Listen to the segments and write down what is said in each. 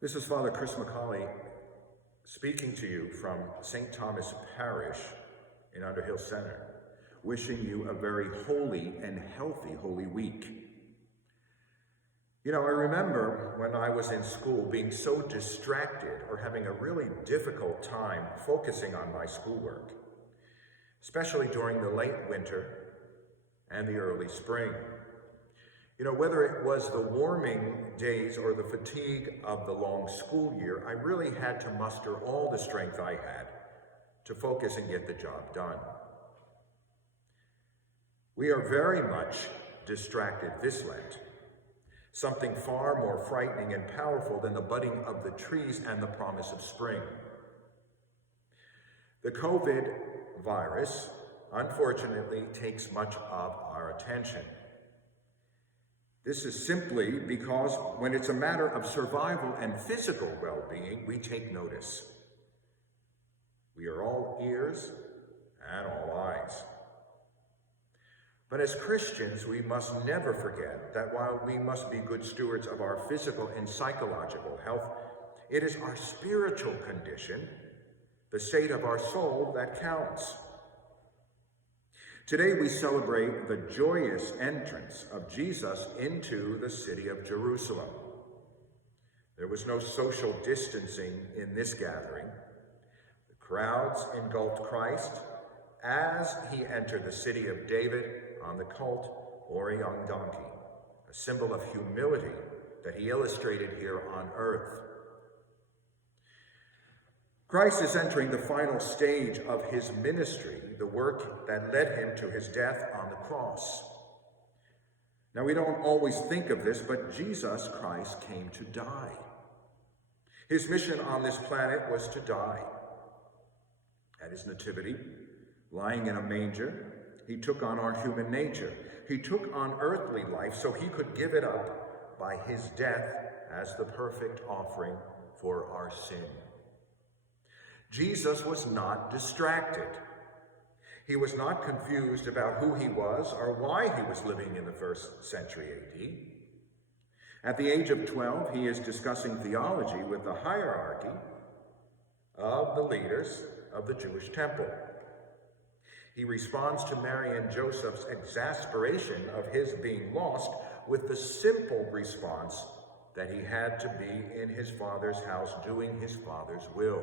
This is Father Chris Micale speaking to you from St. Thomas Parish in Underhill Center, wishing you a very holy and healthy Holy Week. You know, I remember when I was in school being so distracted or having a really difficult time focusing on my schoolwork, especially during the late winter and the early spring. You know, whether it was the warming days or the fatigue of the long school year, I really had to muster all the strength I had to focus and get the job done. We are very much distracted this Lent, something far more frightening and powerful than the budding of the trees and the promise of spring. The COVID virus, unfortunately, takes much of our attention. This is simply because when it's a matter of survival and physical well-being, we take notice. We are all ears and all eyes. But as Christians, we must never forget that while we must be good stewards of our physical and psychological health, it is our spiritual condition, the state of our soul, that counts. Today we celebrate the joyous entrance of Jesus into the city of Jerusalem. There was no social distancing in this gathering. The crowds engulfed Christ as he entered the city of David on the colt or a young donkey, a symbol of humility that he illustrated here on earth. Christ is entering the final stage of his ministry, the work that led him to his death on the cross. Now, we don't always think of this, but Jesus Christ came to die. His mission on this planet was to die. At his nativity, lying in a manger, he took on our human nature. He took on earthly life so he could give it up by his death as the perfect offering for our sin. Jesus was not distracted. He was not confused about who he was or why he was living in the 1st century AD. At the age of 12, he is discussing theology with the hierarchy of the leaders of the Jewish temple. He responds to Mary and Joseph's exasperation of his being lost with the simple response that he had to be in his Father's house doing his Father's will.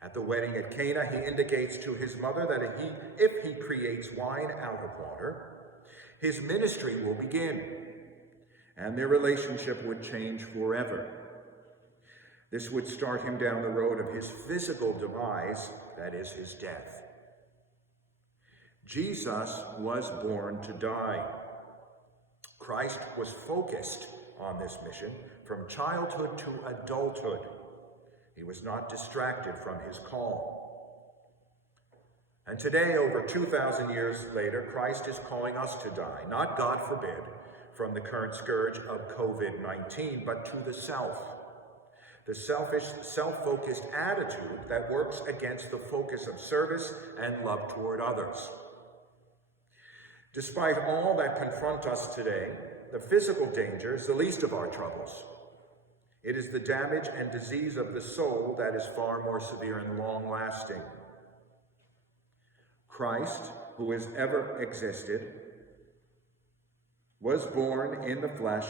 At the wedding at Cana, he indicates to his mother that if he creates wine out of water, his ministry will begin, and their relationship would change forever. This would start him down the road of his physical demise, that is, his death. Jesus was born to die. Christ was focused on this mission from childhood to adulthood. He was not distracted from his call. And today, over 2,000 years later, Christ is calling us to die, not, God forbid, from the current scourge of COVID-19, but to the self. The selfish, self-focused attitude that works against the focus of service and love toward others. Despite all that confront us today, the physical danger is the least of our troubles. It is the damage and disease of the soul that is far more severe and long-lasting. Christ, who has ever existed, was born in the flesh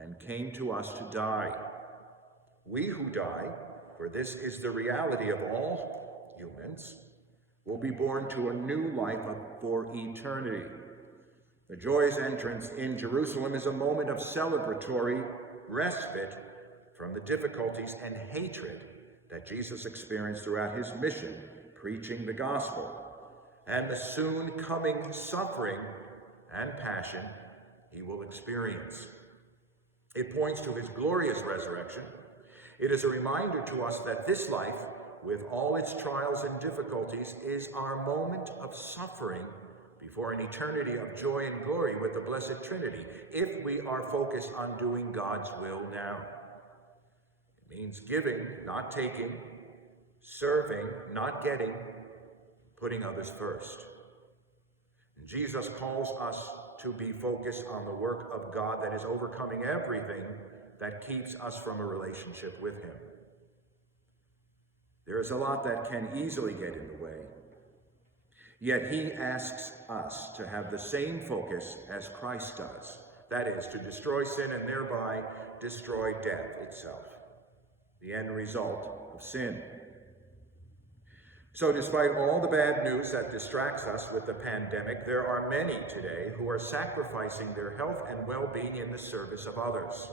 and came to us to die. We who die, for this is the reality of all humans, will be born to a new life for eternity. The joyous entrance in Jerusalem is a moment of celebratory respite from the difficulties and hatred that Jesus experienced throughout his mission, preaching the gospel, and the soon coming suffering and passion he will experience. It points to his glorious resurrection. It is a reminder to us that this life, with all its trials and difficulties, is our moment of suffering before an eternity of joy and glory with the Blessed Trinity, if we are focused on doing God's will now. Means giving, not taking, serving, not getting, putting others first. And Jesus calls us to be focused on the work of God that is overcoming everything that keeps us from a relationship with him. There is a lot that can easily get in the way. Yet he asks us to have the same focus as Christ does. That is, to destroy sin and thereby destroy death itself, the end result of sin. So despite all the bad news that distracts us with the pandemic, there are many today who are sacrificing their health and well-being in the service of others.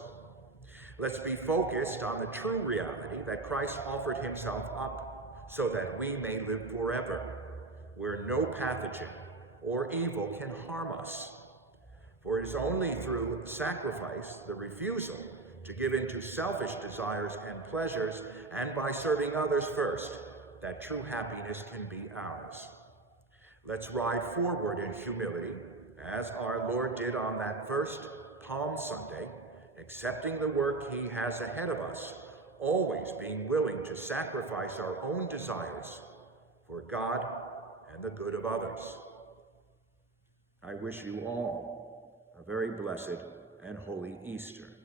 Let's be focused on the true reality that Christ offered himself up so that we may live forever, where no pathogen or evil can harm us. For it is only through sacrifice, the refusal to give in to selfish desires and pleasures, and by serving others first, that true happiness can be ours. Let's ride forward in humility, as our Lord did on that first Palm Sunday, accepting the work he has ahead of us, always being willing to sacrifice our own desires for God and the good of others. I wish you all a very blessed and holy Easter.